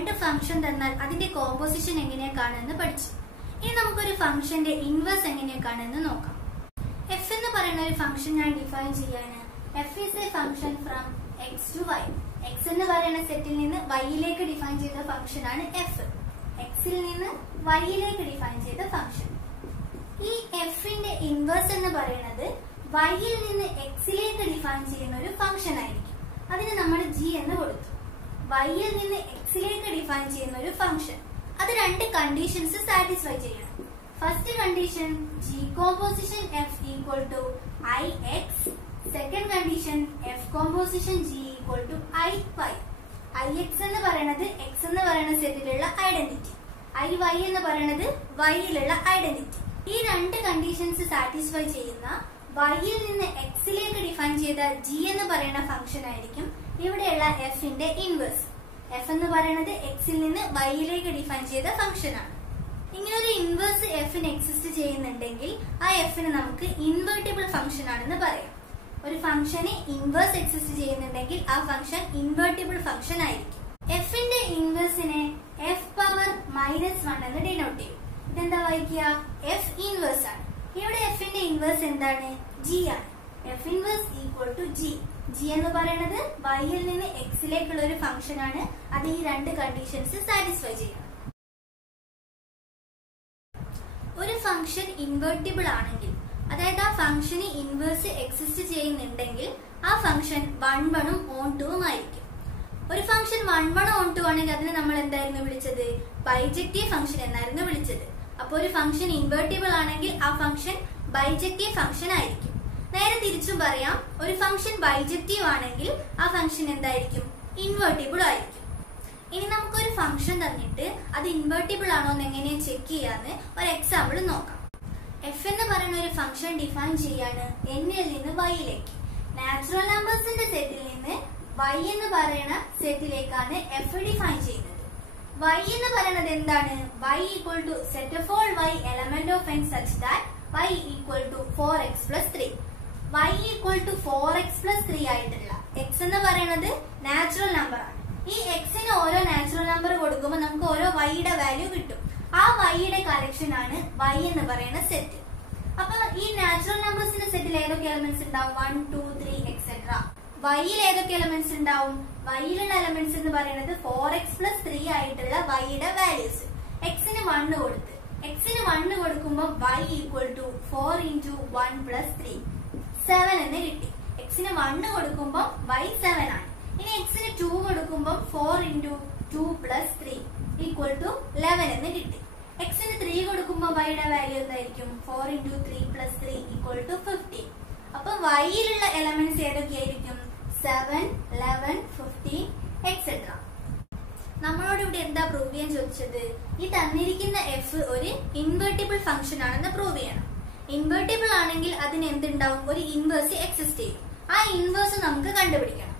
രണ്ട് ഫംഗ്ഷൻ തന്നാൽ അതിന്റെ കോമ്പോസിഷൻ എങ്ങനെയാ കാണുമെന്ന് പഠിച്ചു. ഇനി നമുക്കൊരു ഫംഗ്ഷന്റെ ഇൻവേഴ്സ് എങ്ങനെയാ കാണുമെന്ന് നോക്കാം. എഫ് എന്ന് പറയുന്ന ഒരു ഫംഗ്ഷൻ ഞാൻ ഡിഫൈൻ ചെയ്യാണ്. F is a function from x to y. X എന്ന് പറയുന്ന സെറ്റിൽ നിന്ന് വൈയിലേക്ക് ഡിഫൈൻ ചെയ്ത ഫംഗ്ഷൻ ആണ് എഫ്. എക്സിൽ നിന്ന് വൈയിലേക്ക് ഡിഫൈൻ ചെയ്ത ഫംഗ്ഷൻ. ഈ എഫിന്റെ ഇൻവേഴ്സ് എന്ന് പറയുന്നത് വൈയിൽ നിന്ന് എക്സിലേക്ക് ഡിഫൈൻ ചെയ്യുന്ന ഒരു ഫംഗ്ഷൻ ആയിരിക്കും. അതിന് നമ്മൾ ജി എന്ന് കൊടുത്തു. വൈയിൽ നിന്ന് എക്സിലേക്ക് ഡിഫൈൻ ചെയ്യുന്ന ഒരു ഫംഗ്ഷൻ, അത് രണ്ട് കണ്ടീഷൻസ് സാറ്റിസ്ഫൈ ചെയ്യണം. First condition g composition F equal to I x. Second condition f composition G equal to I y. I x എന്ന് പറയുന്നത് എക്സ് എന്ന് പറയുന്ന സെറ്റിലുള്ള ഐഡന്റിറ്റി, ഐ വൈ എന്ന് പറയുന്നത് വൈയിലുള്ള ഐഡന്റിറ്റി. ഈ രണ്ട് കണ്ടീഷൻസ് സാറ്റിസ്ഫൈ ചെയ്യുന്ന വൈയിൽ നിന്ന് എക്സിലേക്ക് ഡിഫൈൻ ചെയ്ത ജി എന്ന് പറയുന്ന ഫംഗ്ഷൻ ആയിരിക്കും ഇവിടെയുള്ള എഫിന്റെ ഇൻവേഴ്സ്. എഫ് എന്ന് പറയുന്നത് എക്സിൽ നിന്ന് വൈയിലേക്ക് ഡിഫൈൻ ചെയ്ത ഫംഗ്ഷൻ ആണ്. ഇങ്ങനെ ഒരു ഇൻവേഴ്സ് എഫിന് എക്സിസ്റ്റ് ചെയ്യുന്നുണ്ടെങ്കിൽ ആ എഫിന് നമുക്ക് ഇൻവേർട്ടിബിൾ ഫംഗ്ഷൻ ആണെന്ന് പറയാം. ഒരു ഫംഗ്ഷന് ഇൻവേഴ്സ് എക്സിസ്റ്റ് ചെയ്യുന്നുണ്ടെങ്കിൽ ആ ഫംഗ്ഷൻ ഇൻവേർട്ടിബിൾ ഫംഗ്ഷൻ ആയിരിക്കും. എഫിന്റെ ഇൻവേഴ്സിനെ എഫ് പവർ -1 എന്ന് ഡിനോട്ട് ചെയ്യും. ഇതെന്താ വായിക്കുക? എഫ് ഇൻവേഴ്സ് ആണ്. ഇവിടെ എഫിന്റെ ഇൻവേഴ്സ് എന്താണ്? ജി ആണ്. F inverse equal to g. G എന്ന് പറയുന്നത് വൈയിൽ നിന്ന് എക്സിലേക്കുള്ള ഒരു ഫംഗ്ഷൻ ആണ്. അത് ഈ രണ്ട് കണ്ടീഷൻസ് സാറ്റിസ്ഫൈ ചെയ്യണം. ഒരു ഫംഗ്ഷൻ ഇൻവേർട്ടിബിൾ ആണെങ്കിൽ, അതായത് ആ ഫംഗ്ഷന് ഇൻവേഴ്സ് എക്സിസ്റ്റ് ചെയ്യുന്നുണ്ടെങ്കിൽ ആ ഫംഗ്ഷൻ 1 1 ഉം ഓൺ 2 ഉം ആയിരിക്കും. ഒരു ഫംഗ്ഷൻ 1 1 ഓൺ 2 ആണെങ്കിൽ അതിനെ നമ്മൾ എന്തായിരുന്നു വിളിച്ചത്? ബൈജക്റ്റീവ് ഫംഗ്ഷൻ എന്നായിരുന്നു വിളിച്ചത്. അപ്പോൾ ഒരു ഫംഗ്ഷൻ ഇൻവേർട്ടിബിൾ ആണെങ്കിൽ ആ ഫംഗ്ഷൻ ബൈജക്റ്റീവ് ഫംഗ്ഷൻ ആയിരിക്കും. നേരെ തിരിച്ചും പറയാം, ഒരു ഫംഗ്ഷൻ ബൈജക്റ്റീവ് ആണെങ്കിൽ ആ ഫംഗ്ഷൻ എന്തായിരിക്കും? ഇൻവേർട്ടിബിൾ ആയിരിക്കും. ഇനി നമുക്കൊരു ഫംഗ്ഷൻ തന്നിട്ട് അത് ഇൻവേർട്ടിബിൾ ആണോ എന്ന് എങ്ങനെയാ ചെക്ക് ചെയ്യാന്ന് ഒരു എക്സാമ്പിൾ നോക്കാം. എഫ് എന്ന് പറയുന്ന ഒരു ഫംഗ്ഷൻ ഡിഫൈൻ ചെയ്യാണ് എന്നിൽ നിന്ന് വൈയിലേക്ക്. നാച്ചുറൽ നമ്പേഴ്സിന്റെ സെറ്റിൽ നിന്ന് വൈ എന്ന് പറയുന്ന സെറ്റിലേക്കാണ് എഫ് ഡിഫൈൻ ചെയ്യുന്നത്. y എന്ന് പറയുന്നത് എന്താണ്? y equal to set of all y element of n such that y equal to 4x plus 3. y equal to 4x plus 3 ആയിട്ടുള്ള x എന്ന് പറയുന്നത് നാച്ചുറൽ നമ്പർ ആണ്. ഈ x ന് ഓരോ നാച്ചുറൽ നമ്പർ കൊടുക്കുമ്പോൾ നമുക്ക് ഓരോ y യുടെ വാല്യൂ കിട്ടും. ആ y യുടെ കളക്ഷൻ ആണ് y എന്ന് പറയുന്ന സെറ്റ്. അപ്പൊ ഈ നാച്ചുറൽ നമ്പേഴ്സിന്റെ സെറ്റിൽ ഏതൊക്കെ എലമെന്റ്സ് ഉണ്ടാവും? 1 2 3 എക്സെട്ര. വൈയിൽ ഏതൊക്കെ എലമെന്റ്സ് ഉണ്ടാവും? വൈയിലുള്ള എലമെന്റ്സ് എന്ന് പറയുന്നത് 4x plus 3 ആയിട്ടുള്ള വൈയുടെ വാല്യൂസ്. എക്സിന് 1 കൊടുത്ത്, എക്സിന് 1 കൊടുക്കുമ്പോൾ y equal to 4 into 1 plus 3 7 എന്ന് കിട്ടി. എക്സിന് 1 കൊടുക്കുമ്പോൾ y 7 ആണ്. ഇനി എക്സിന് 2 കൊടുക്കുമ്പോൾ 4 into 2 plus 3 ഈക്വൽ ടു 11 എന്ന് കിട്ടി. എക്സിന് 3 കൊടുക്കുമ്പോൾ വൈയുടെ വാല്യൂ എന്തായിരിക്കും? 4 into 3 plus 3 ഈക്വൽ ടു 15. അപ്പൊ വൈയിലുള്ള എലമെന്റ്സ് ഏതൊക്കെയായിരിക്കും? 7 11 15 എക്സെട്ര. നമ്മളോട് ഇവിടെ എന്താ പ്രൂവ് ചെയ്യാൻ ചോദിച്ചത്? ഈ തന്നിരിക്കുന്ന എഫ് ഒരു ഇൻവേർട്ടിബിൾ ഫംഗ്ഷൻ ആണെന്ന് പ്രൂവ് ചെയ്യണം. ഇൻവേർട്ടിബിൾ ആണെങ്കിൽ അതിന് എന്തുണ്ടാവും? ഒരു ഇൻവേഴ്സ് എക്സിസ്റ്റ് ചെയ്യും. ആ ഇൻവേഴ്സ് നമുക്ക് കണ്ടുപിടിക്കണം.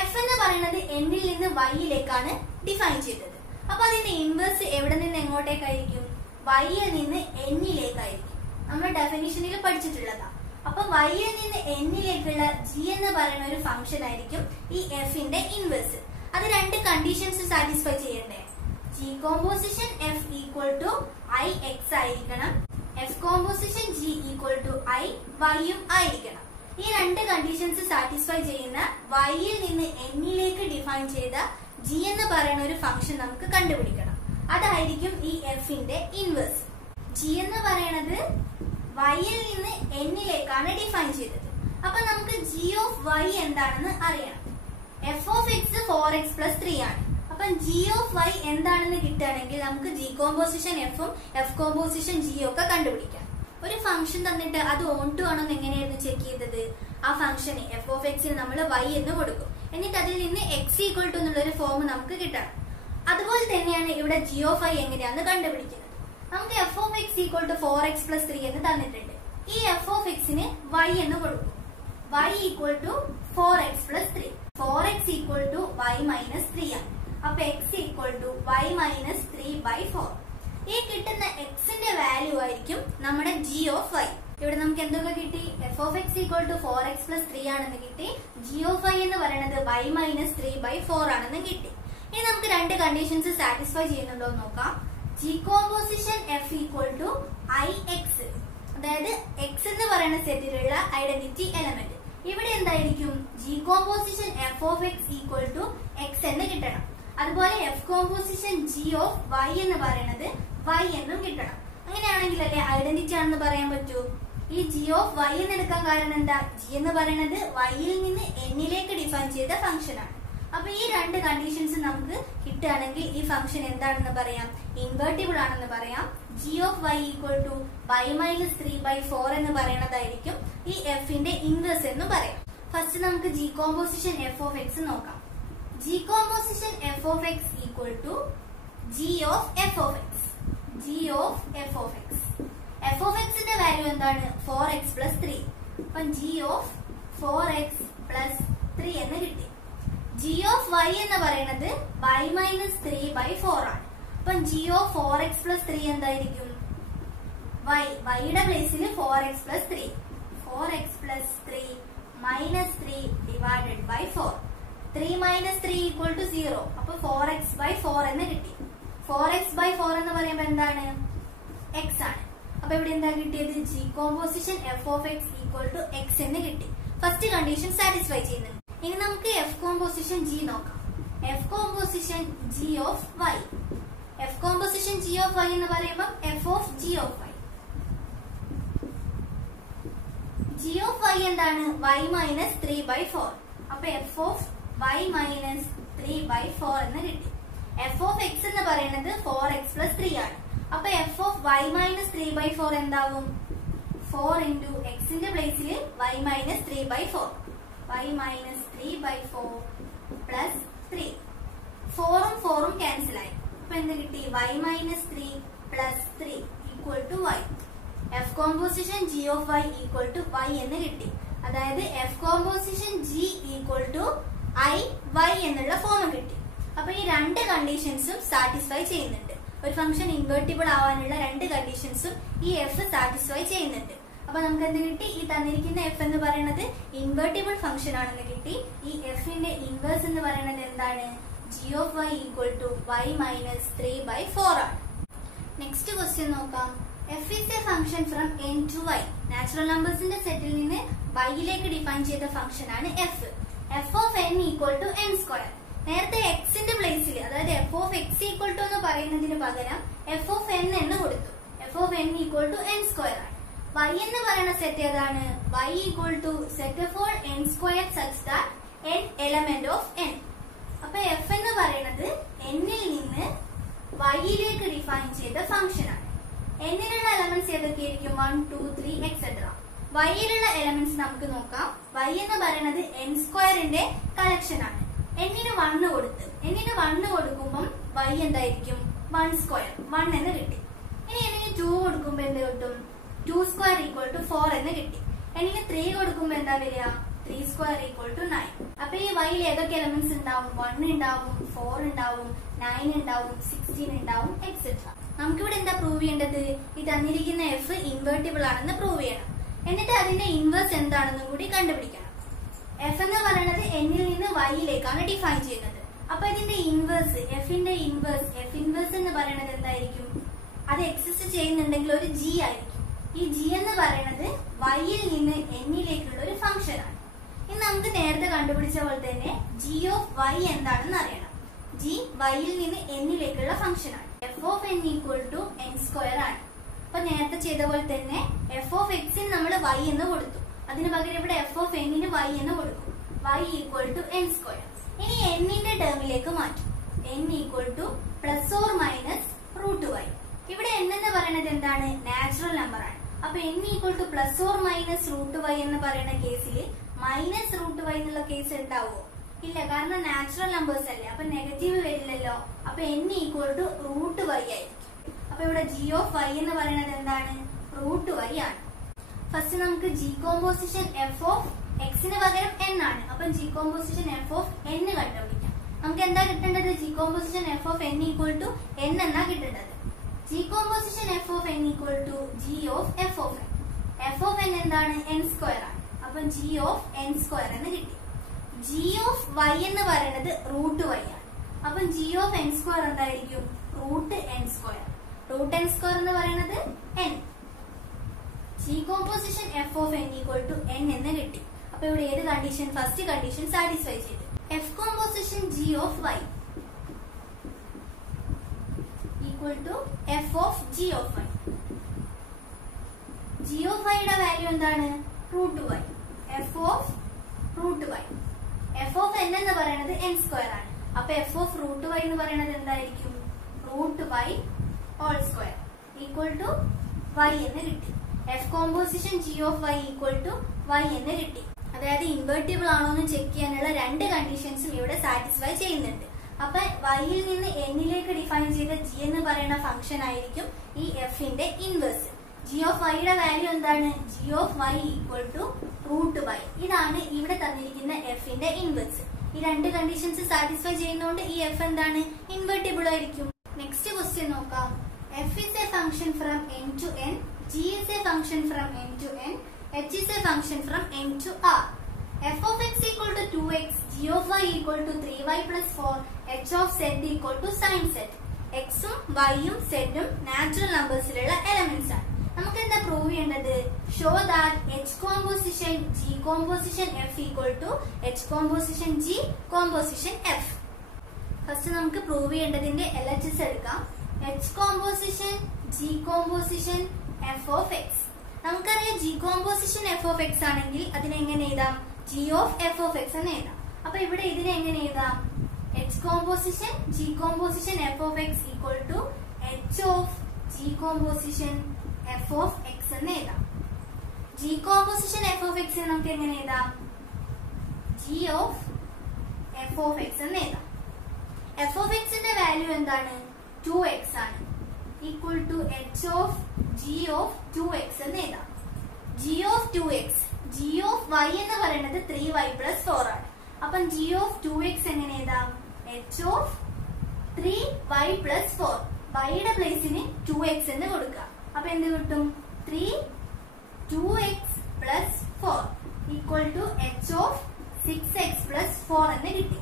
എഫ് എന്ന് പറയുന്നത് എന്നിൽ നിന്ന് വൈയിലേക്കാണ് ഡിഫൈൻ ചെയ്തത്. അപ്പൊ അതിന്റെ ഇൻവേഴ്സ് എവിടെ നിന്ന് എങ്ങോട്ടേക്കായിരിക്കും? വൈയിൽ നിന്ന് എന്നിലേക്കായിരിക്കും. നമ്മൾ ഡെഫിനിഷനിൽ പഠിച്ചിട്ടുള്ളതാ. അപ്പൊ വൈയിൽ നിന്ന് എന്നിലേക്കുള്ള ജി എന്ന് പറയുന്ന ഒരു ഫംഗ്ഷൻ ആയിരിക്കും ഈ എഫിന്റെ ഇൻവേഴ്സ്. അത് രണ്ട് കണ്ടീഷൻസ് സാറ്റിസ്ഫൈ ചെയ്യണ്ടേ? G composition F equal to I X ആയിരിക്കണം, F composition G equal to I വൈയും ആയിരിക്കണം. ഈ രണ്ട് കണ്ടീഷൻസ് സാറ്റിസ്ഫൈ ചെയ്യുന്ന വൈയിൽ നിന്ന് എന്നിലേക്ക് ഡിഫൈൻ ചെയ്ത ജി എന്ന് പറയുന്ന ഒരു ഫംഗ്ഷൻ നമുക്ക് കണ്ടുപിടിക്കണം. അതായിരിക്കും ഈ എഫിന്റെ ഇൻവേഴ്സ്. ജി എന്ന് പറയുന്നത് വൈയിൽ നിന്ന് എന്നിലേക്കാണ് ഡിഫൈൻ ചെയ്തത്. അപ്പൊ നമുക്ക് ജി ഓഫ് വൈ എന്താണെന്ന് അറിയണം. F of X 4x plus 3 ആണ്. അപ്പൊ ജി ഓഫ് വൈ എന്താണെന്ന് കിട്ടുകയാണെങ്കിൽ നമുക്ക് ജി കോമ്പോസിഷൻ എഫും എഫ് കോമ്പോസിഷൻ ജിയും ഒക്കെ കണ്ടുപിടിക്കാം. ഒരു ഫംഗ്ഷൻ തന്നിട്ട് അത് ഓൺ ടു ആണോ എന്ന് എങ്ങനെയായിരുന്നു ചെക്ക് ചെയ്തത്? ആ ഫംഗ്ഷന് എഫ് ഓഫ് എക്സിന് നമ്മൾ വൈ എന്ന് കൊടുക്കും. എന്നിട്ട് അതിൽ നിന്ന് എക്സ് ഈക്വൽ ടു എന്നുള്ള ഒരു ഫോം നമുക്ക് കിട്ടണം. അതുപോലെ തന്നെയാണ് ഇവിടെ ജി ഓഫ് ഐ എങ്ങനെയാന്ന് കണ്ടുപിടിക്കുന്നത്. നമുക്ക് f of X equal to 4x plus 3 എന്ന് തന്നിട്ടുണ്ട്. ഈ എഫ് ഓഫ് എക്സിന് വൈ എന്ന് കൊടുക്കും. y equal to 4x plus 3. 4x equal to y minus 3 ആണ്. അപ്പൊ x equal to y minus 3/4. ഈ കിട്ടുന്ന എക്സിന്റെ വാല്യൂ ആയിരിക്കും നമ്മുടെ ജി ഓഫ് വൈ. ഇവിടെ നമുക്ക് എന്തൊക്കെ കിട്ടി? F of X equal to 4x plus 3 ആണെന്ന് കിട്ടി. ജി ഓഫ് വൈ എന്ന് പറയുന്നത് y minus 3/4 ആണെന്ന് കിട്ടി. ഇനി നമുക്ക് നമുക്ക് രണ്ട് കണ്ടീഷൻസ് സാറ്റിസ്ഫൈ ചെയ്യുന്നുണ്ടോ എന്ന് നോക്കാം. G composition F equal to I x, അതായത് എക്സ് എന്ന് പറയുന്ന സെറ്റിലുള്ള ഐഡന്റിറ്റി എലമെന്റ്. ഇവിടെ എന്തായിരിക്കും? G composition F of X equal to x എന്ന് കിട്ടണം. അതുപോലെ f composition G of y എന്ന് പറയുന്നത് വൈ എന്നും കിട്ടണം. അങ്ങനെയാണെങ്കിൽ അല്ലേ ഐഡന്റിറ്റി ആണെന്ന് പറയാൻ പറ്റൂ. ഈ ജി ഓഫ് വൈ എന്ന് എടുക്കാൻ കാരണം എന്താ? ജി എന്ന് പറയുന്നത് വൈയിൽ നിന്ന് എന്നിലേക്ക് ഡിഫൈൻ ചെയ്ത ഫംഗ്ഷൻ ആണ്. അപ്പൊ ഈ രണ്ട് കണ്ടീഷൻസ് നമുക്ക് കിട്ടുകയാണെങ്കിൽ ഈ ഫംഗ്ഷൻ എന്താണെന്ന് പറയാം? ഇൻവേർട്ടിബിൾ ആണെന്ന് പറയാം. G of Y equal to Y minus 3/4 എന്ന് പറയുന്നതായിരിക്കും ഈ എഫിന്റെ ഇൻവേഴ്സ് എന്ന് പറയാം. ഫസ്റ്റ് നമുക്ക് G composition F of X നോക്കാം. G composition F of X equal to G of F of X. G of F of X, F of എക്സിന്റെ value എന്താണ്? 4x + 3. അപ്പൊ ജി ഓഫ് 4x + 3 എന്ന് കിട്ടി. G of y എന്ന് പറയുന്നത് y minus 3/4 ആണ്. അപ്പൊ ജി ഓഫ് 4x + 3 എന്തായിരിക്കും? വൈയുടെ പ്ലേസിൽ 4x + 3. 4x + 3 minus 3 divided by 4. 3 minus 3 equal to 0. അപ്പൊ 4x/4 എന്ന് കിട്ടി. 4x/4 എന്ന് പറയുമ്പോൾ എന്താണ്? x ആണ്. അപ്പൊ ഇവിടെ എന്താ കിട്ടിയത്? G composition F of X equal to x എന്ന് കിട്ടി. ഫസ്റ്റ് കണ്ടീഷൻ സാറ്റിസ്ഫൈ ചെയ്യുന്നുണ്ട്. ഇനി നമുക്ക് എഫ് കോമ്പോസിഷൻ ജി നോക്കാം. F composition G of y. F composition G of y എന്ന് പറയുമ്പോൾ f of G of Y. G of y എന്താണ്? y minus 3/4. അപ്പൊ എഫ് ഓഫ് y മൈനസ് 3/4 എന്ന് കിട്ടി. എഫ് ഓഫ് എക്സ് എന്ന് പറയുന്നത് 4x + 3 ആണ്. അപ്പൊ എഫ് ഓഫ് y മൈനസ് 3/4 എന്താവും? 4 into എക്സിന്റെ പ്ലേസിൽ y minus 3/4. y minus 3/4 plus 3. 4ഉം 4ഉം ക്യാൻസൽ ആയി. അപ്പൊ എന്ത് കിട്ടി? y minus 3 plus 3 equal to y. F composition G of Y equal to Y എന്ന് കിട്ടി. അതായത് F composition G equal to I Y എന്നുള്ള ഫോം കിട്ടി. അപ്പൊ ഈ രണ്ട് കണ്ടീഷൻസും സാറ്റിസ്ഫൈ ചെയ്യുന്നുണ്ട്. ഒരു ഫംഗ്ഷൻ ഇൻവേർട്ടിബിൾ ആവാനുള്ള രണ്ട് കണ്ടീഷൻസും ഈ എഫ് സാറ്റിസ്ഫൈ ചെയ്യുന്നുണ്ട്. അപ്പൊ നമുക്ക് എന്ത് കിട്ടി? ഈ തന്നിരിക്കുന്ന എഫ് എന്ന് പറയുന്നത് ഇൻവേർട്ടിബിൾ ഫംഗ്ഷൻ ആണെന്ന് കിട്ടി. ഈ എഫിന്റെ ഇൻവേഴ്സ് എന്ന് പറയുന്നത് എന്താണ്? G of Y equal to Y minus 3/4 ആണ്. നെക്സ്റ്റ് ക്വസ്റ്റ്യൻ നോക്കാം. f is a function from n to y. Natural നമ്പേഴ്സിന്റെ സെറ്റിൽ നിന്ന് y-യിലേക്ക് ഡിഫൈൻ ചെയ്ത ഫംഗ്ഷൻ ആണ് f. f of n equal to n². നേരത്തെ എക്സിന്റെ പ്ലേസിൽ, അതായത് f of x equal to എന്ന് പറയുന്നതിന് പകരം f of n എന്ന് കൊടുത്തു. f of n equal to n² ആണ്. y എന്ന് പറയുന്ന സെറ്റ് ഏതാണ്? y equal to set of all n² such that n element of n. അപ്പൊ f എന്ന് പറയുന്നത് n-ൽ നിന്ന് y-യിലേക്ക് ഡിഫൈൻ ചെയ്ത ഫംഗ്ഷൻ ആണ്. എന്നിലുള്ള എലമെന്റ്സ് ഏതൊക്കെയായിരിക്കും? 1, 2, 3 etc. വൈയിലുള്ള എലമെന്റ്സ് നമുക്ക് നോക്കാം. y എന്ന് പറയുന്നത് n²ന്റെ കളക്ഷൻ ആണ്. n-ന് 1 കൊടുത്ത്, n-ന് 1 കൊടുക്കുമ്പോൾ y എന്തായിരിക്കും? 1² 1 എന്ന് കിട്ടി. ഇനി n-ന് 2 കൊടുക്കുമ്പോൾ എന്ത് കിട്ടും? 2² equal to 4 എന്ന് കിട്ടി. n-ന് 3 കൊടുക്കുമ്പോൾ എന്താ വരിക? 3² equal to 9. അപ്പൊ ഈ y-യിൽ ഏതൊക്കെ എലമെന്റ്സ് ഉണ്ടാവും? 1 ഉണ്ടാവും, 4 ഉണ്ടാവും, 9 ഉണ്ടാവും, 16 ഉണ്ടാവും etc. നമുക്കിവിടെ എന്താ പ്രൂവ് ചെയ്യേണ്ടത്? ഈ തന്നിരിക്കുന്ന എഫ് ഇൻവേർട്ടിബിൾ ആണെന്ന് പ്രൂവ് ചെയ്യണം. എന്നിട്ട് അതിന്റെ ഇൻവേഴ്സ് എന്താണെന്നും കൂടി കണ്ടുപിടിക്കണം. എഫ് എന്ന് പറയുന്നത് n-ൽ നിന്ന് y-യിലേക്കാണ് ഡിഫൈൻ ചെയ്യുന്നത്. അപ്പൊ ഇതിന്റെ ഇൻവേഴ്സ്, എഫിന്റെ ഇൻവേഴ്സ്, എഫ് ഇൻവേഴ്സ് എന്ന് പറയുന്നത് എന്തായിരിക്കും? അത് എക്സിസ്റ്റ് ചെയ്യുന്നുണ്ടെങ്കിൽ ഒരു ജി ആയിരിക്കും. ഈ ജി എന്ന് പറയുന്നത് y-യിൽ നിന്ന് n-ലേക്കുള്ള ഒരു ഫംഗ്ഷൻ ആണ്. ഇനി നമുക്ക് നേരത്തെ കണ്ടുപിടിച്ച പോലെ തന്നെ ജി ഓഫ് വൈ എന്താണെന്ന് അറിയണം. ജി y-യിൽ നിന്ന് n-ലേക്കുള്ള ഫംഗ്ഷൻ ആണ്. F of n equal to n² ആണ്. അപ്പൊ നേരത്തെ ചെയ്ത പോലെ തന്നെ എഫ് ഓഫ് എക്സിന് നമ്മൾ y എന്ന് കൊടുത്തു. അതിന് പകരം ഇവിടെ എഫ് ഓഫ് n-ന് y എന്ന് കൊടുക്കും. y equal to n². ഇനി n-ന്റെ ടേമിലേക്ക് മാറ്റും. n equal to plus or minus √y. ഇവിടെ n എന്ന് പറയുന്നത് എന്താണ്? നാച്ചുറൽ നമ്പർ ആണ്. അപ്പൊ n equal to plus or minus √y എന്ന് പറയുന്ന കേസിൽ മൈനസ് √y എന്നുള്ള കേസ് ഉണ്ടാവുമോ? ഇല്ല, കാരണം നാച്ചുറൽ നമ്പേഴ്സ് അല്ലേ. അപ്പൊ നെഗറ്റീവ് വരില്ലല്ലോ. അപ്പൊ n ഈക്വൽ ടു √y ആയിരിക്കും. അപ്പൊ ഇവിടെ ജി ഓഫ് വൈ എന്ന് പറയുന്നത് എന്താണ്? √y ആണ്. ഫസ്റ്റ് നമുക്ക് ജി കോമ്പോസിഷൻ എഫ് ഓഫ് എക്സിന് പകരം n ആണ്. അപ്പൊ g composition F of n കണ്ടുപിടിക്കാം. നമുക്ക് എന്താ കിട്ടേണ്ടത്? G composition F of n equal to n എന്നാ കിട്ടേണ്ടത്. G composition F of n equal to G of F of n. F of n എന്താണ്? n² ആണ്. അപ്പൊ ജി ഓഫ് n² എന്ന് കിട്ടി. ജി ഓഫ് വൈ എന്ന് പറയുന്നത് √y ആണ്. അപ്പം ജി ഓഫ് എൻ സ്ക്വയർ എന്തായിരിക്കും? Root N square. Root N square എന്ന് പറയുന്നത് N. G composition F of N equal to N എന്ന് കിട്ടി. അപ്പൊ ഇവിടെ ഏത് കണ്ടീഷൻ? ഫസ്റ്റ് കണ്ടീഷൻ സാറ്റിസ്ഫൈ ചെയ്തു. F composition G of Y equal to F of G of Y. G of വൈയുടെ value എന്താണ്? Root Y. F of root Y. F of N എന്ന് പറയുന്നത് എൻ സ്ക്വയർ ആണ്. അപ്പൊ എഫ് ഓഫ് റൂട്ട് വൈ എന്ന് പറയുന്നത് എന്തായിരിക്കും? Root y whole square equal to Y എന്ന് കിട്ടി. F composition G of Y equal to Y എന്ന് കിട്ടി. അതായത് ഇൻവേർട്ടിബിൾ ആണോ എന്ന് ചെക്ക് ചെയ്യാനുള്ള രണ്ട് കണ്ടീഷൻസും ഇവിടെ സാറ്റിസ്ഫൈ ചെയ്യുന്നുണ്ട്. അപ്പൊ വൈയിൽ നിന്ന് എന്നിലേക്ക് ഡിഫൈൻ ചെയ്ത ജി എന്ന് പറയുന്ന ഫംഗ്ഷൻ ആയിരിക്കും ഈ എഫിന്റെ ഇൻവേഴ്സ്. ജി ഓഫ് വൈയുടെ വാല്യൂ എന്താണ്? G of Y equal to root y. ഇതാണ് ഇവിടെ തന്നിരിക്കുന്ന എഫിന്റെ ഇൻവേഴ്സ്. ഈ രണ്ട് കണ്ടീഷൻസ് സാറ്റിസ്ഫൈ ചെയ്യുന്നതുകൊണ്ട് ഈ എഫ് എന്താണ്? ഇൻവേർട്ടിബിൾ ആയിരിക്കും. നെക്സ്റ്റ് ക്വസ്റ്റ്യൻ നോക്കാം. F is a function from n to n, g is a function from n to n, h is a function from n to r. f of x equal to 2x, g of y equal to 3y plus 4, h of z equal to sin z. x ഉം y ഉം z ഉം natural നമ്പേഴ്സിലുള്ള elements ആണ്. നമുക്ക് എന്താ prove ചെയ്യേണ്ടത്? Show that h composition g composition f equal to h composition g composition f. First നമുക്ക് prove ചെയ്യേണ്ടതിന്റെ LHS എടുക്കാം. h composition g composition f of x. നമുക്കറിയാം g composition F of x ആണെങ്കിൽ അതിനെങ്ങനെ എഴുതാം? G of F of x എന്ന് എഴുതാം. അപ്പൊ ഇവിടെ ഇതിനെ എങ്ങനെ എഴുതാം? H composition G composition F of X equal to H of g composition F of x എന്ന് എഴുതാം. G composition F of x നമുക്ക് എങ്ങനെ എഴുതാം? G of F of x എന്ന് എഴുതാം. എഫ് ഓഫ് എക്സിന്റെ വാല്യൂ എന്താണ്? 2x ആണ്. Equal to H of G of 2x എന്ന് എഴുതാം. G of 2x, g of y എന്ന് പറയുന്നത് 3y plus 4 ആണ്. അപ്പം ജി ഓഫ് 2x എങ്ങനെ എഴുതാം? H of 3y plus 4. yയുടെ പ്ലേസിന് 2x എന്ന് കൊടുക്കുക. അപ്പൊ എന്ത് കിട്ടും? 2x plus 4 equal to H of 6x plus 4 എന്ന് കിട്ടി.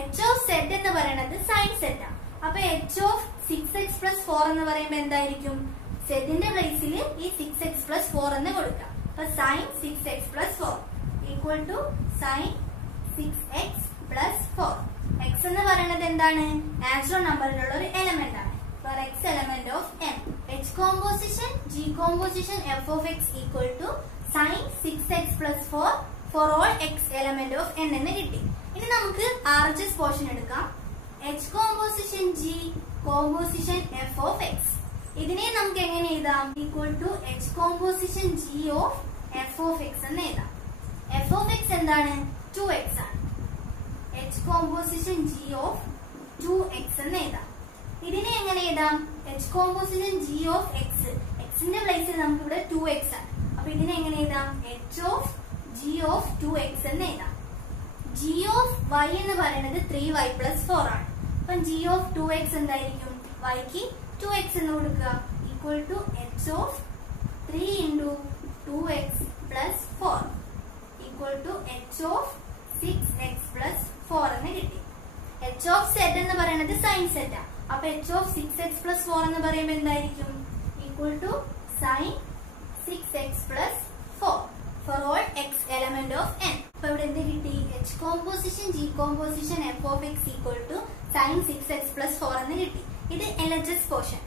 എച്ച് ഓഫ് z എന്ന് പറയുന്നത് സൈൻ z ആണ്. അപ്പൊ എച്ച് ഓഫ് 6x plus 4 എന്ന് പറയുമ്പോൾ എന്തായിരിക്കും? സെറ്റിന്റെ പ്ലേസിൽ ഈ 6x plus 4 എന്ന് കൊടുക്കാം. അപ്പൊ sine 6x plus 4 equal to sine 6x plus 4. x എന്ന് പറയുന്നത് എന്താണ്? നാച്ചുറൽ നമ്പറിലുള്ള ഒരു എലമെന്റ് ആണ്. For x element of m. h composition g composition f of x equal to sine 6x plus 4 for all x element of n എന്ന് കിട്ടി. ഇനി നമുക്ക് RHS portion എടുക്കാം. h composition g composition f of x. ഇതിനെ നമുക്ക് എങ്ങനെ എഴുതാം? Equal to h composition G of F of x എന്ന് എഴുതാം. എഫ് ഓഫ് എക്സ് എന്താണ്? 2x ആണ്. H composition G of 2x എന്ന് എഴുതാം. ഇതിനെ എങ്ങനെ എഴുതാം? H composition G of X. എക്സിന്റെ പ്ലേസിൽ നമുക്ക് ഇവിടെ 2x ആണ്. അപ്പൊ ഇതിനെ എങ്ങനെ എഴുതാം? H of G of 2x എന്ന് എഴുതാം. ജി ഓഫ് y എന്ന് പറയുന്നത് 3y plus 4 ആണ്. അപ്പം ജി ഓഫ് 2x എന്തായിരിക്കും? yക്ക് 2x എന്ന് കൊടുക്കുക. Equal to H of 3 into 2x plus 4 equal to H of 6x plus 4 എന്ന് കിട്ടി. എച്ച് ഓഫ് z എന്ന് പറയുന്നത് സൈൻ z ആണ്. അപ്പൊ എച്ച് ഓഫ് 6x plus 4 എന്ന് പറയുമ്പോൾ എന്തായിരിക്കും? Equal to sine 6x plus 4 for all x element of n. അപ്പൊ ഇവിടെ എന്ത് കിട്ടി? H composition G composition F of X equal to sine 6x plus 4 എന്ന് കിട്ടി. ഇത് LHS പോർഷൻ.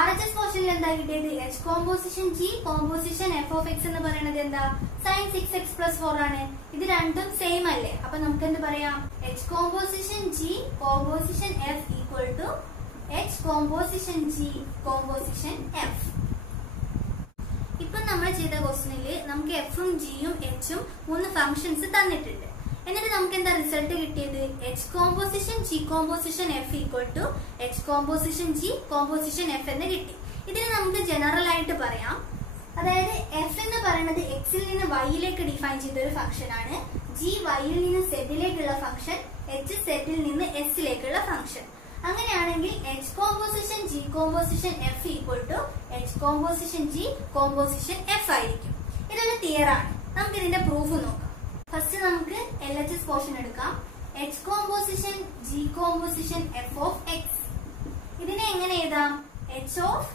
RHS പോർഷനിൽ എന്താ കിട്ടിയത്? H composition G composition F of x എന്ന് പറയുന്നത് എന്താ? സൈൻ 6x plus 4 ആണ്. ഇത് രണ്ടും സെയിം അല്ലേ? അപ്പൊ നമുക്ക് എന്ത് പറയാം? H composition G composition F equal to h composition G composition f. ഇപ്പൊ നമ്മൾ ചെയ്ത ക്വസ്റ്റനില് നമുക്ക് എഫും ജിയും എച്ചും 3 ഫംഗ്ഷൻസ് തന്നിട്ടുണ്ട്. എന്നിട്ട് നമുക്ക് എന്താ റിസൾട്ട് കിട്ടിയത്? H composition G composition F equal to h composition G composition f എന്ന് കിട്ടി. ഇതിന് നമുക്ക് ജനറൽ ആയിട്ട് പറയാം. അതായത് എഫ് എന്ന് പറയുന്നത് എക്സിൽ നിന്ന് വൈയിലേക്ക് ഡിഫൈൻ ചെയ്ത ഒരു ഫംഗ്ഷൻ ആണ്. ജി വൈയിൽ നിന്ന് സെഡിലേക്കുള്ള ഫംഗ്ഷൻ, എച്ച് സെഡിൽ നിന്ന് എസിലേക്കുള്ള ഫംഗ്ഷൻ. അങ്ങനെയാണെങ്കിൽ h composition G composition F equal to h composition G composition f ആയിരിക്കും. ഇതൊരു തിയറാണ്. നമുക്ക് ഇതിന്റെ പ്രൂഫ് നോക്കാം. ഫസ്റ്റ് നമുക്ക് LHS പോർഷൻ എടുക്കാം. H composition G composition F of X. ഇതിനെ എങ്ങനെ എഴുതാം? H of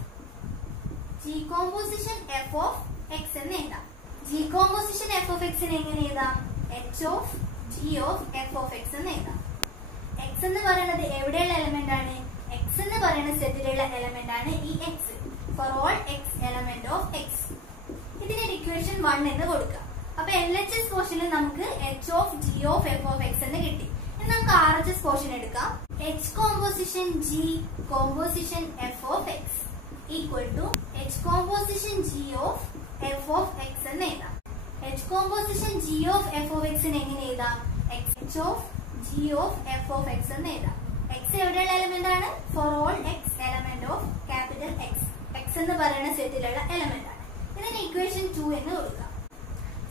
g composition F of x എന്ന് എഴുതാം. ജി കോമ്പോസിഷൻ എഫ് ഓഫ് എക്സിനെ എങ്ങനെ എഴുതാം? H of G of F of x എന്ന് എഴുതാം. എക്സ് എന്ന് പറയുന്നത് എവിടെയുള്ള എലമെന്റ് ആണ്? എക്സ് എന്ന് പറയുന്ന സെറ്റിലുള്ള എലമെന്റ് ആണ് ഈ x. For all X element of x. ഇതിന് ഇക്വേഷൻ 1 എന്ന് കൊടുക്കാം. അപ്പൊ LHS പോർഷനിൽ നമുക്ക് h of G of F of x എന്ന് കിട്ടി. ഇനി നമുക്ക് RHS പോർഷൻ എടുക്കാം. H composition G composition F of X equal to h composition G of F of x എന്ന് എഴുതാം. H composition G of F of എക്സിന് എങ്ങനെ എഴുതാം? H of G of F of x എന്ന് എഴുതാം. X എവിടെയുള്ള element ആണ്? Four all X element of capital X. X എന്ന് പറയുന്ന സെറ്റിലുള്ള എലമെന്റ് ആണ്. ഇതിന് ഇക്വേഷൻ 2 എന്ന് കൊടുക്കാം.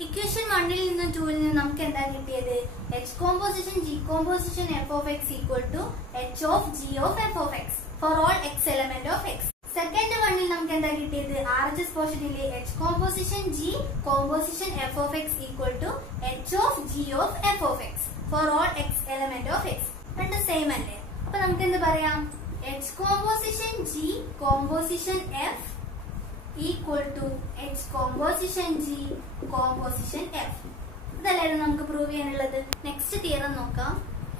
ഇക്വേഷൻ 1 നിന്നും 2 നിന്നും നമുക്ക് എന്താ കിട്ടിയത്? H composition G composition F of X equal to H of G of F of X for all X element of X. Second 1 നമുക്ക് എന്താ കിട്ടിയത്? RHS പോർഷനിലെ H composition G composition F of X equal to H of G of F of X for all X element of X. രണ്ട് same അല്ലേ? അപ്പൊ നമുക്ക് എന്ത് പറയാം? H composition G composition F equal to h composition G composition f. ഇതല്ലായിരുന്നു നമുക്ക് prove ചെയ്യാനുള്ളത്. Next theorem നോക്കാം.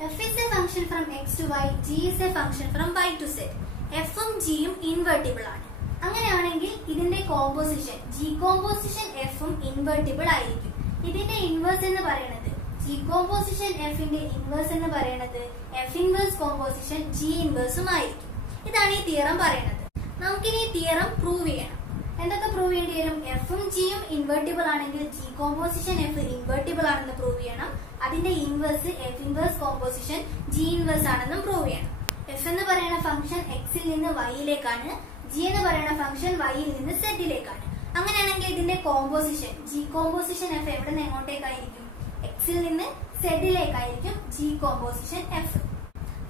F is a function from x to y, g is a function from y to set. എഫും ജിയും invertible ആണ്. അങ്ങനെയാണെങ്കിൽ ഇതിന്റെ composition G composition എഫും ഇൻവെർട്ടിബിൾ ആയിരിക്കും. ഇതിന്റെ ഇൻവേഴ്സ് എന്ന് പറയുന്നത് ജി കോമ്പോസിഷൻ എഫിന്റെ ഇൻവേഴ്സ് എന്ന് പറയുന്നത് എഫ് ഇൻവേഴ്സ് കോമ്പോസിഷൻ ജി ഇൻവേഴ്സും ആയിരിക്കും. ഇതാണ് ഈ തിയറം പറയുന്നത്. നമുക്കിനി ഈ തിയറം പ്രൂവ് ചെയ്യണം. എന്തൊക്കെ പ്രൂവ് ചെയ്യേണ്ടി വരും? എഫും ജിയും ഇൻവെർട്ടിബിൾ ആണെങ്കിൽ ജി കോമ്പോസിഷൻ എഫ് ഇൻവെർട്ടിബിൾ ആണെന്ന് പ്രൂവ് ചെയ്യണം. അതിന്റെ inverse f inverse composition g inverse ആണെന്നും പ്രൂവ് ചെയ്യണം. എഫ് എന്ന് പറയുന്ന ഫംഗ്ഷൻ എക്സിൽ നിന്ന് വൈയിലേക്കാണ്, ജി എന്ന് പറയുന്ന ഫംഗ്ഷൻ വൈയിൽ നിന്ന് സെറ്റിലേക്കാണ്. അങ്ങനെയാണെങ്കിൽ ഇതിന്റെ കോമ്പോസിഷൻ ജി കോമ്പോസിഷൻ എഫ് എവിടെ നിന്ന് എങ്ങോട്ടേക്കായിരിക്കും? എക്സിൽ നിന്ന് സെഡിലേക്കായിരിക്കും ജി കോമ്പോസിഷൻ എഫ്.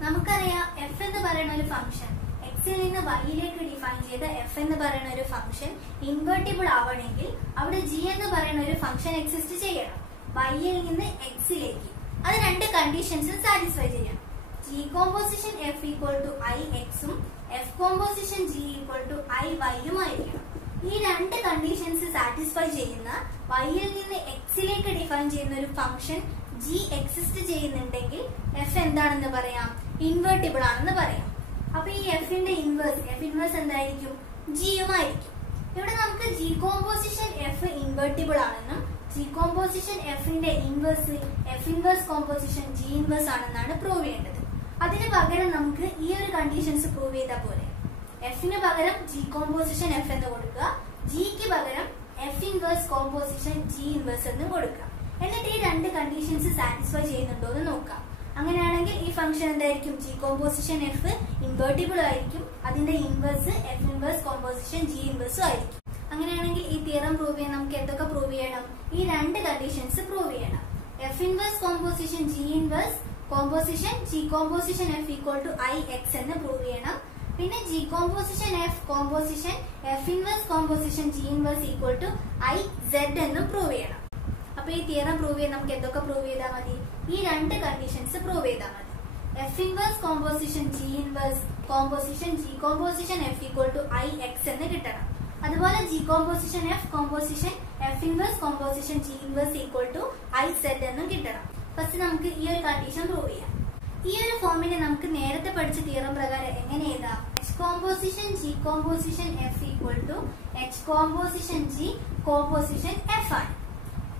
നമുക്കറിയാം എഫ് എന്ന് പറയുന്ന ഒരു ഫംഗ്ഷൻ എക്സിൽ നിന്ന് വൈയിലേക്ക് ഡിഫൈൻ ചെയ്ത എഫ് എന്ന് പറയുന്ന ഒരു ഫംഗ്ഷൻ ഇൻവെർട്ടിബിൾ ആവണമെങ്കിൽ അവിടെ ജി എന്ന് പറയുന്ന ഒരു ഫംഗ്ഷൻ എക്സിസ്റ്റ് ചെയ്യണം. വൈയിൽ നിന്ന് എക്സിലേക്ക്. അത് രണ്ട് കണ്ടീഷൻസും സാറ്റിസ്ഫൈ ചെയ്യണം. G composition F equal to I എക്സും f composition G equal to I വൈയും ആയിരിക്കണം. ഈ രണ്ട് കണ്ടീഷൻസ് സാറ്റിസ്ഫൈ ചെയ്യുന്ന വൈയിൽ നിന്ന് എക്സിലേക്ക് ഡിഫൈൻ ചെയ്യുന്ന ഒരു ഫംഗ്ഷൻ ജി എക്സിസ്റ്റ് ചെയ്യുന്നുണ്ടെങ്കിൽ എഫ് എന്താണെന്ന് പറയാം? ഇൻവെർട്ടിബിൾ ആണെന്ന് പറയാം. അപ്പൊ ഈ എഫിന്റെ ഇൻവേഴ്സ് എന്തായിരിക്കും? ജിയുമായിരിക്കും. ഇവിടെ നമുക്ക് ജി കോമ്പോസിഷൻ എഫ് ഇൻവെർട്ടിബിൾ ആണെന്നും ജി കോമ്പോസിഷൻ എഫിന്റെ inverse f inverse composition g inverse ആണെന്നാണ് പ്രൂവ് ചെയ്യേണ്ടത്. അതിന് പകരം നമുക്ക് ഈ ഒരു കണ്ടീഷൻസ് പ്രൂവ് ചെയ്താൽ പോലെ എഫിന് പകരം ജി കോമ്പോസിഷൻ എഫ് എന്ന് കൊടുക്കുക, ജിക്ക് പകരം F inverse composition g inverse എന്ന് കൊടുക്കുക. എന്നിട്ട് ഈ രണ്ട് കണ്ടീഷൻസ് സാറ്റിസ്ഫൈ ചെയ്യുന്നുണ്ടോ എന്ന് നോക്കാം. അങ്ങനെയാണെങ്കിൽ ഈ ഫംഗ്ഷൻ എന്തായിരിക്കും? ജി കോമ്പോസിഷൻ എഫ് ഇൻവെർട്ടിബിൾ ആയിരിക്കും. അതിന്റെ inverse f inverse composition g ഇൻവേഴ്സും ആയിരിക്കും. അങ്ങനെയാണെങ്കിൽ ഈ തിയറം പ്രൂവ് ചെയ്യാൻ നമുക്ക് എന്തൊക്കെ പ്രൂവ് ചെയ്യണം? ഈ രണ്ട് കണ്ടീഷൻസ് പ്രൂവ് ചെയ്യണം. F inverse composition g inverse composition G composition F equal to I x എന്ന് പ്രൂവ് ചെയ്യണം. പിന്നെ g composition f composition f inverse composition g inverse equal to i z എന്നും പ്രൂവ് ചെയ്യണം. അപ്പൊ ഈ തിയറം പ്രൂവ് ചെയ്യാൻ നമുക്ക് എന്തൊക്കെ പ്രൂവ് ചെയ്താൽ മതി? ഈ രണ്ട് കണ്ടീഷൻസ് പ്രൂവ് ചെയ്താൽ മതി. F inverse composition g inverse composition G composition F equal to I x എന്ന് കിട്ടണം. അതുപോലെ g composition f composition f inverse composition g inverse equal to i z എന്നും കിട്ടണം. ഫസ്റ്റ് നമുക്ക് ഈ ഒരു കണ്ടീഷൻ പ്രൂവ് ചെയ്യാം. ഈ ഒരു ഫോമിനെ നമുക്ക് നേരത്തെ പഠിച്ച തിയറം പ്രകാരം എങ്ങനെ എഴുതാം? H composition G composition F equal to h composition G composition F ആണ്.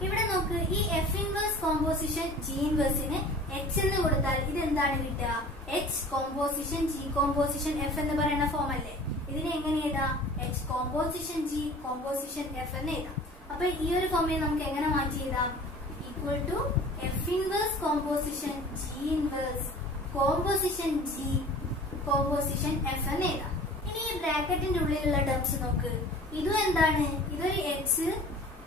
ഇവിടെ നോക്ക്, ഈ F inverse composition G ഇൻവേഴ്സിന് H എന്ന് കൊടുത്താൽ ഇത് എന്താണ് കിട്ടുക? H composition G composition f എന്ന് പറയുന്ന ഫോം അല്ലേ? ഇതിനെ എങ്ങനെ എഴുതാം? H composition G composition f എന്ന് എഴുതാം. അപ്പൊ ഈ ഒരു ഫോമിനെ നമുക്ക് എങ്ങനെ മാറ്റി എഴുതാം? Equal to f inverse composition g inverse composition G composition f എന്ന് എഴുതാം. ഇനി ഈ ബ്രാക്കറ്റിന്റെ ഉള്ളിലുള്ള ടേംസ് നോക്ക്. ഇതും എന്താണ്? ഇതൊരു എച്ച്,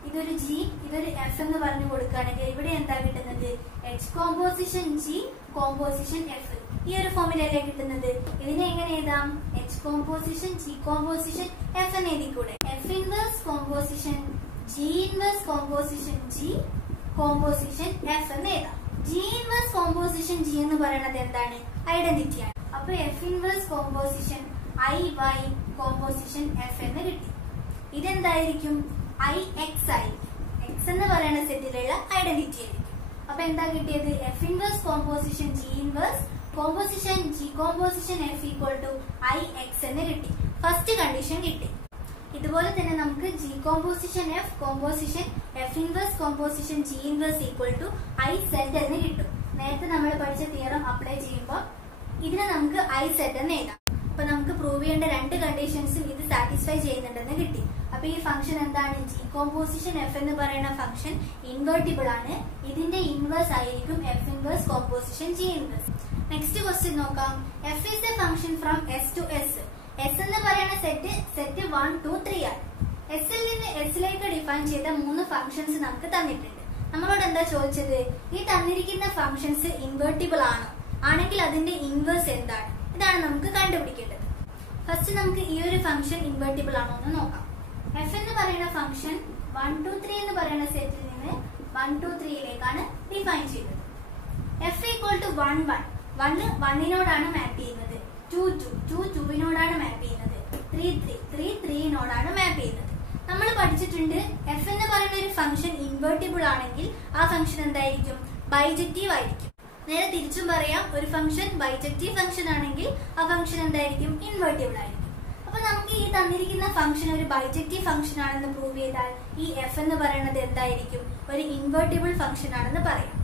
ഇതൊരു ജി, ഇതൊരു എഫ് എന്ന് പറഞ്ഞു കൊടുക്കുകയാണെങ്കിൽ ഇവിടെ എന്താ കിട്ടുന്നത്? H composition G composition f. ഈ ഒരു ഫോമിലല്ലേ കിട്ടുന്നത്? ഇതിനെ എങ്ങനെ എഴുതാം? H composition G composition f എന്ന് എഴുതിക്കൂടെ? F inverse composition g inverse composition G composition f എന്ന് എഴുതാം. ജി ഇൻവേഴ്സ് കോമ്പോസിഷൻ ജി എന്ന് പറയുന്നത് എന്താണ്? ഐഡന്റിറ്റിയാണ്. അപ്പൊ f inverse composition i by composition f എന്ന് കിട്ടി. ഇതെന്തായിരിക്കും? ഐ എക്സ് ആയിരിക്കും. എക്സ് എന്ന് പറയുന്ന സെറ്റിലുള്ള ഐഡന്റിറ്റി ആയിരിക്കും. അപ്പൊ എന്താ കിട്ടിയത്? F inverse composition g inverse composition G composition F equal to I x എന്ന് കിട്ടി. ഫസ്റ്റ് കണ്ടീഷൻ കിട്ടി. ഇതുപോലെ തന്നെ നമുക്ക് G composition f composition f inverse composition g inverse equal to i set എന്ന് കിട്ടും. നേരത്തെ നമ്മൾ പഠിച്ച തിയറം അപ്ലൈ ചെയ്യുമ്പോൾ ഇതിനെ നമുക്ക് ഐ സെറ്റ് എന്ന് എഴുതാം. അപ്പൊ നമുക്ക് പ്രൂവ് ചെയ്യേണ്ട രണ്ട് കണ്ടീഷൻസും ഇത് സാറ്റിസ്ഫൈ ചെയ്യുന്നുണ്ടെന്ന് കിട്ടി. അപ്പൊ ഈ ഫംഗ്ഷൻ എന്താണ്? ജി കോമ്പോസിഷൻ എഫ് എന്ന് പറയുന്ന ഫംഗ്ഷൻ ഇൻവേർട്ടിബിൾ ആണ്. ഇതിന്റെ ഇൻവേഴ്സ് ആയിരിക്കും f inverse composition g inverse. Next question നോക്കാം. F is a function from s to s. S എന്ന് പറയുന്ന സെറ്റ് 1, 2, 3 ആണ്. എസിൽ നിന്ന് എസിലേക്ക് ഡിഫൈൻ ചെയ്ത 3 ഫംഗ്ഷൻസ് നമുക്ക് തന്നിട്ടുണ്ട്. നമ്മളോട് എന്താ ചോദിച്ചത്? ഈ തന്നിരിക്കുന്ന ഫംഗ്ഷൻസ് ഇൻവേർട്ടിബിൾ ആണോ? ആണെങ്കിൽ അതിന്റെ ഇൻവേഴ്സ് എന്താണ്? ഇതാണ് നമുക്ക് കണ്ടുപിടിക്കേണ്ടത്. ഫസ്റ്റ് നമുക്ക് ഈ ഒരു ഫംഗ്ഷൻ ഇൻവേർട്ടിബിൾ ആണോ എന്ന് നോക്കാം. എഫ് എന്ന് പറയുന്ന ഫംഗ്ഷൻ 1, 2, 3 എന്ന് പറയുന്ന സെറ്റിൽ നിന്ന് 1, 2, 3യിലേക്കാണ് ഡിഫൈൻ ചെയ്തത്. F equal to 1, 1. 1 1നോടാണ് മാപ്പ് ചെയ്യുന്നത്. 2, 2 2നോടാണ് മാപ്പ് ചെയ്യുന്നത്. 3, 3 3നോടാണ് മാപ്പ് ചെയ്യുന്നത്. നമ്മൾ പഠിച്ചിട്ടുണ്ട് എഫ് എന്ന് പറയുന്ന ഒരു ഫംഗ്ഷൻ ഇൻവേർട്ടിബിൾ ആണെങ്കിൽ ആ ഫംഗ്ഷൻ എന്തായിരിക്കും? ബൈജക്റ്റീവ് ആയിരിക്കും. നേരെ തിരിച്ചും പറയാം, ഒരു ഫംഗ്ഷൻ ബൈജക്റ്റീവ് ഫംഗ്ഷൻ ആണെങ്കിൽ ആ ഫംഗ്ഷൻ എന്തായിരിക്കും? ഇൻവേർട്ടിബിൾ ആയിരിക്കും. അപ്പൊ നമുക്ക് ഈ തന്നിരിക്കുന്ന ഫംഗ്ഷൻ ഒരു ബൈജക്റ്റീവ് ഫംഗ്ഷൻ ആണെന്ന് പ്രൂവ് ചെയ്താൽ ഈ എഫ് എന്ന് പറയുന്നത് എന്തായിരിക്കും? ഒരു ഇൻവേർട്ടിബിൾ ഫംഗ്ഷൻ ആണെന്ന് പറയാം.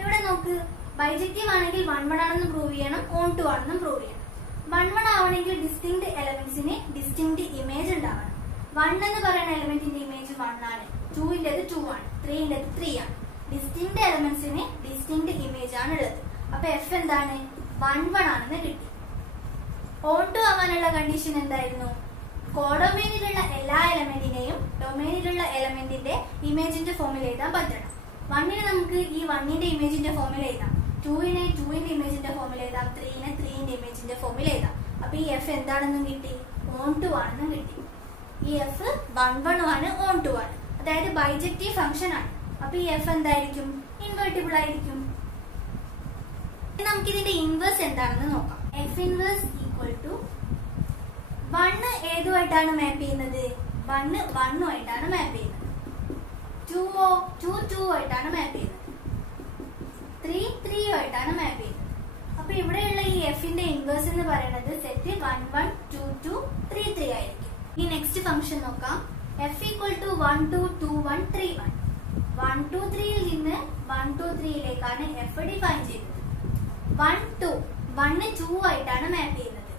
ഇവിടെ നോക്ക്, ബൈജക്റ്റീവ് ആണെങ്കിൽ 1, 1 ആണെന്ന് പ്രൂവ് ചെയ്യണം, ഓൺ 2 ആണെന്നും പ്രൂവ് ചെയ്യണം. 1, 1 ആവണമെങ്കിൽ ഡിസ്റ്റിങ്ക്ട് എലമെന്റ്സിന് ഡിസ്റ്റിങ്ക്ട് ഇമേജ് ഉണ്ടാവണം. 1 എന്ന് പറയുന്ന എലമെന്റിന്റെ ഇമേജ് 1 ആണ്, 2ന്റേത് 2 ആണ്, 3ന്റേത് 3 ആണ്. ഡിസ്റ്റിങ്ക്ട് എലമെന്റ്സിന് ഡിസ്റ്റിങ്ക്ട് ഇമേജ് ആണ് ഉള്ളത്. അപ്പൊ എഫ് എന്താണ്? 1, 1 ആണെന്ന് കിട്ടി. ഓൺ 2 ആവാനുള്ള കണ്ടീഷൻ എന്തായിരുന്നു? കോഡൊമൈനിലുള്ള എല്ലാ എലമെന്റിനെയും ഡൊമൈനിലുള്ള എലമെന്റിന്റെ ഇമേജിന്റെ ഫോമിൽ എഴുതാൻ പറ്റണം. 1ന് നമുക്ക് ഈ 1ന്റെ ഇമേജിന്റെ ഫോമിൽ എഴുതാം, 2നെ 2ന്റെ ഇമേജിന്റെ ഫോമിൽ എഴുതാം, 3നെ 3ന്റെ ഇമേജിന്റെ ഫോമിൽ എഴുതാം. അപ്പൊ ഈ എഫ് എന്താണെന്നും കിട്ടി? ഓൺ 2 ആണെന്നും കിട്ടി. ഈ എഫ് 1, 1 ആണ്, ഓൺ 2 ആണ്. അതായത് ബൈജക്റ്റീവ് ഫംഗ്ഷൻ ആണ്. അപ്പൊ ഈ എഫ് എന്തായിരിക്കും? ഇൻവേർട്ടിബിൾ ആയിരിക്കും. നമുക്ക് ഇതിന്റെ ഇൻവേഴ്സ് എന്താണെന്ന് നോക്കാം. എഫ് ഇൻവേഴ്സ് ഈക്വൽ ടു 1 ഏതുമായിട്ടാണ് മാപ്പ് ചെയ്യുന്നത്? 1 1 ആയിട്ടാണ് മാപ്പ് ചെയ്യുന്നത്. 2 2 ആയിട്ടാണ് മാപ്പ് ചെയ്യുന്നത്. 3 3 ആയിട്ടാണ് മാപ്പ് ചെയ്യുന്നത്. അപ്പൊ ഇവിടെയുള്ള ഈ എഫിന്റെ ഇൻവേഴ്സ് എന്ന് പറയുന്നത് സെറ്റ് 1, 1, 2, 2, 3, 3 ആയിരിക്കും. ഈ നെക്സ്റ്റ് ഫംഗ്ഷൻ നോക്കാം. F equal to 1, 2, 2, 1, 3, 1. 1, 2, 3യിൽ നിന്ന് 1, 2, 3യിലേക്കാണ് എഫ് ഡിഫൈൻ ചെയ്തത്. 1, 2 1 2 ആയിട്ടാണ് മാപ്പ് ചെയ്യുന്നത്.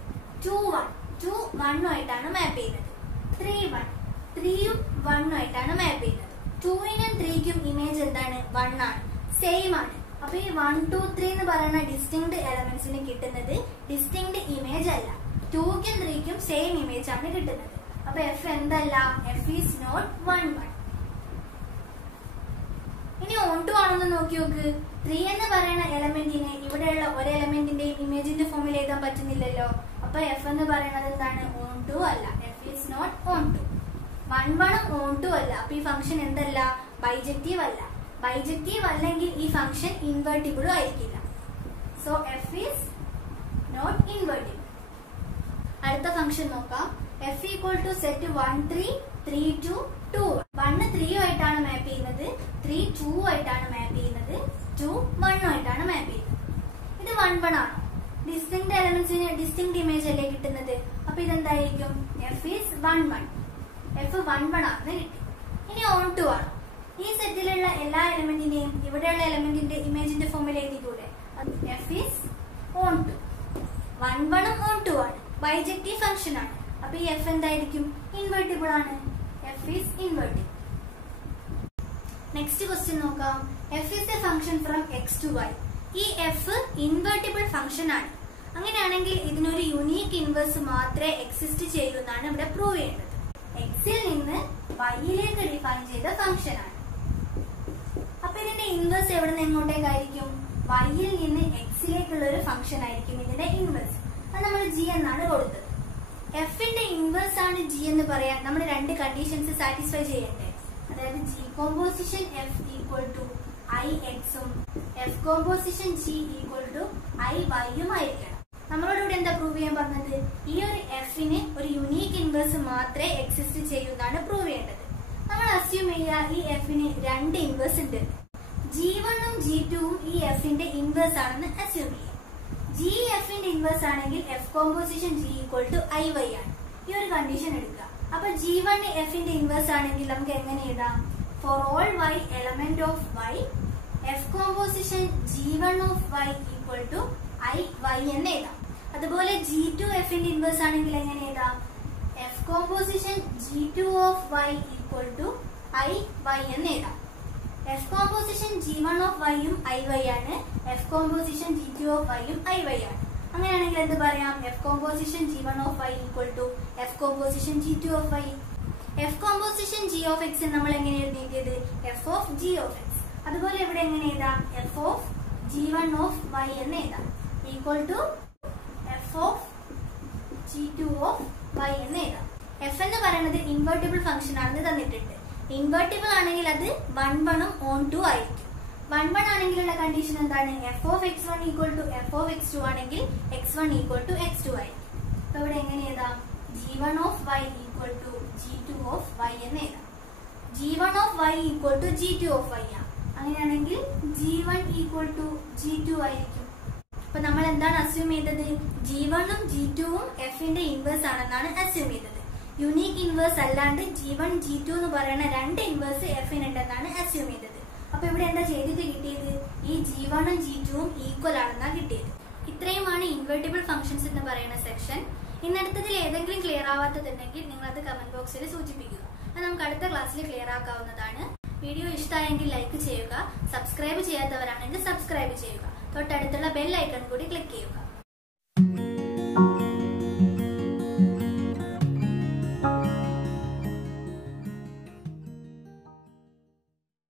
2, 1 2 1 ആയിട്ടാണ് മാപ്പ് ചെയ്യുന്നത്. 3, 1 3യും 1 ആയിട്ടാണ് മാപ്പ് ചെയ്യുന്നത്. 2നും 3ക്കും ഇമേജ് എന്താണ്? 1 ആണ്, സെയിം ആണ്. അപ്പൊ ഈ 1, 2, 3 എന്ന് പറയുന്ന ഡിസ്റ്റിങ്ക്ട് എലമെന്റ്സിന് കിട്ടുന്നത് ഡിസ്റ്റിങ്ക്ട് ഇമേജ് അല്ല. 2ക്കും 3ക്കും സെയിം ഇമേജ് ആണ് കിട്ടുന്നത്. അപ്പൊ എഫ് എന്തല്ല? F is not 1, 1. ഇനി ഓൺ 2 ആണെന്ന് നോക്കി നോക്ക്. 3 എന്ന് പറയുന്ന എലമെന്റിനെ ഇവിടെയുള്ള ഒരു എലമെന്റിന്റെയും ഇമേജിന്റെ ഫോമിൽ എഴുതാൻ പറ്റുന്നില്ലല്ലോ. അപ്പൊ എഫ് എന്ന് പറയുന്നത് എന്താണ്? ഓൺ 2 അല്ല. F is not on 2. 1, 1 on 2 അല്ല. അപ്പൊ ഈ ഫംഗ്ഷൻ എന്തല്ല? ബൈജക്റ്റീവ് അല്ല. ബൈജക്റ്റീവ് അല്ലെങ്കിൽ ഈ ഫംഗ്ഷൻ ഇൻവേർട്ടിബിളും ആയിരിക്കില്ല. So f is not invertible. അടുത്ത ഫംഗ്ഷൻ നോക്കാം. F equal to set 1, 3, 3, 2, 2. 1 3 ആയിട്ടാണ് മാപ്പ് ചെയ്യുന്നത്, 3 2 ആയിട്ടാണ് മാപ്പ് ചെയ്യുന്നത്, 2 1 ആയിട്ടാണ് മാപ്പ് ചെയ്യുന്നത്. ഇത് 1, 1 ആണോ? ഡിസ്റ്റിങ്ക്ട് എലമെന്റ്സിന് ഡിസ്റ്റിങ്ക്ട് ഇമേജ് അല്ലേ കിട്ടുന്നത്. അപ്പൊ ഇതെന്തായിരിക്കും? F is 1, 1. എഫ് 1, 1 ആണെന്ന് കിട്ടി. ഇനി ഓൺ 2 ആണ്. ഈ സെറ്റിലുള്ള എല്ലാ എലമെന്റിന്റെയും ഇവിടെയുള്ള എലമെന്റിന്റെ ഇമേജിന്റെ ഫോമിൽ എഴുതിക്കൂടെ? F is on 2. 1, 1 ഓൺ 2 ആണ്, ബൈജക്റ്റീവ് ഫംഗ്ഷൻ ആണ്. അപ്പൊ ഈ എഫ് എന്തായിരിക്കും? ഇൻവേർട്ടിബിൾ ആണ്. F is invertible. Next question നോക്കാം. F is a function from x to y. ഈ എഫ് ഇൻവേർട്ടിബിൾ ഫംഗ്ഷൻ ആണ്. അങ്ങനെയാണെങ്കിൽ ഇതിനൊരു യുണീക്ക് ഇൻവേഴ്സ് മാത്രമേ എക്സിസ്റ്റ് ചെയ്യൂ എന്നാണ് ഇവിടെ പ്രൂവ് ചെയ്യേണ്ടത്. എക്സിൽ നിന്ന് വൈയിലേക്ക് ഡിഫൈൻ ചെയ്ത ഫംഗ്ഷൻ ആണ്. അപ്പൊ ഇതിന്റെ ഇൻവേഴ്സ് എവിടെ നിന്ന് എങ്ങോട്ടേക്കായിരിക്കും? വൈയിൽ നിന്ന് എക്സിലേക്കുള്ള ഒരു ഫംഗ്ഷൻ ആയിരിക്കും ഇതിന്റെ ഇൻവേഴ്സ്. അത് നമ്മൾ ജി എന്നാണ് കൊടുത്തത്. എഫിന്റെ ഇൻവേഴ്സ് ആണ് ജി എന്ന് പറയാൻ നമ്മൾ രണ്ട് കണ്ടീഷൻസ് സാറ്റിസ്ഫൈ ചെയ്യണ്ടേ? അതായത് g composition F equal to I എക്സും f composition G equal to I വൈയും ആയിരിക്കണം. നമ്മളോട് ഇവിടെ എന്താ പ്രൂവ് ചെയ്യാൻ പറഞ്ഞത്? ഈ ഒരു എഫിന് ഒരു യുണീക്ക് ഇൻവേഴ്സ് മാത്രമേ എക്സിസ്റ്റ് ചെയ്യുന്നതാണ് പ്രൂവ് ചെയ്യേണ്ടത്. നമ്മൾ അസ്യൂം ചെയ്യുക ഈ എഫിന് 2 ഇൻവേഴ്സ് ഉണ്ട്. G1ഉം G2ഉം ഈ എഫിന്റെ ഇൻവേഴ്സ് ആണെന്ന് അസ്യൂം ചെയ്യാം. ജി എഫിന്റെ ഇൻവേഴ്സ് ആണെങ്കിൽ f composition G equal to I y ആണ്. ഈ ഒരു കണ്ടീഷൻ എടുക്കുക. അപ്പൊ G1 എഫിന്റെ ഇൻവേഴ്സ് ആണെങ്കിൽ നമുക്ക് എങ്ങനെ എഴുതാം? For all y element of y F composition G1 of y equal to I y എന്ന് എഴുതാം. അതുപോലെ G2 എഫിന്റെ ഇൻവേഴ്സ് ആണെങ്കിൽ എങ്ങനെ എഴുതാം? F composition G2 of y equal to I y എന്ന് എഴുതാം. F composition G1 of y യും ഐ വൈ ആണ്. F composition G2 of y യും ഐ വൈ ആണ്. അങ്ങനെയാണെങ്കിൽ എന്ത് പറയാം? F composition G1 of y equal to f composition G2 of y. F composition G of X നമ്മൾ എങ്ങനെ എഴുതിയത്? F of G of X. അതുപോലെ ഇവിടെ എങ്ങനെ എഴുതാം? F of G1 of y എന്ന് എഴുതാം equal to F of G2 of y എന്ന് എഴുതാം. എഫ് എന്ന് പറയുന്നത് ഇൻവെർട്ടിബിൾ ഫംഗ്ഷൻ ആണെന്ന് തന്നിട്ടുണ്ട്. ഇൻവെർട്ടിബിൾ ആണെങ്കിൽ അത് 1 ഉം ഓൺ 2 ആയിരിക്കും. 1 ആണെങ്കിലുള്ള കണ്ടീഷൻ എന്താണ്? F of x1 equal to F of x2 ആണെങ്കിൽ x1 ഈക്വൽ ടു x2 ആയിരിക്കും. അപ്പൊ ഇവിടെ എങ്ങനെ എഴുതാം? G1 of y equal to G2 of y എന്ന് എഴുതാം. G1 of y equal to G2 of y ആണ്. അങ്ങനെയാണെങ്കിൽ G1 ഈക്വൽ ടു G2 ആയിരിക്കും. അപ്പൊ നമ്മൾ എന്താണ് അസ്യൂം ചെയ്തത്? G1ഉം G2ഉം എഫിന്റെ ഇൻവേഴ്സ് ആണെന്നാണ് അസ്യൂം ചെയ്തത്. യുണീക്ക് ഇൻവേഴ്സ് അല്ലാണ്ട് G1 G2 എന്ന് പറയുന്ന 2 ഇൻവേഴ്സ് എഫിനുണ്ടെന്നാണ് അസ്യൂം ചെയ്തത്. അപ്പൊ ഇവിടെ എന്താ ചെയ്തിട്ട് കിട്ടിയത്? ഈ G1ഉം G2ഉം ഈക്വൽ ആണെന്നാണ് കിട്ടിയത്. ഇത്രയുമാണ് ഇൻവെർട്ടിബിൾ ഫംഗ്ഷൻസ് എന്ന് പറയുന്ന സെക്ഷൻ. ഇന്നടുത്തതിൽ ഏതെങ്കിലും ക്ലിയർ ആവാത്തതുണ്ടെങ്കിൽ നിങ്ങൾ അത് കമന്റ് ബോക്സിൽ സൂചിപ്പിക്കുക. അത് നമുക്ക് അടുത്ത ക്ലാസ്സിൽ ക്ലിയർ ആക്കാവുന്നതാണ്. വീഡിയോ ഇഷ്ടമായെങ്കിൽ ലൈക്ക് ചെയ്യുക. സബ്സ്ക്രൈബ് ചെയ്യാത്തവരാണെങ്കിൽ സബ്സ്ക്രൈബ് ചെയ്യുക. തൊട്ടടുത്തുള്ള ബെൽ ഐക്കൺ കൂടി ക്ലിക്ക് ചെയ്യുക.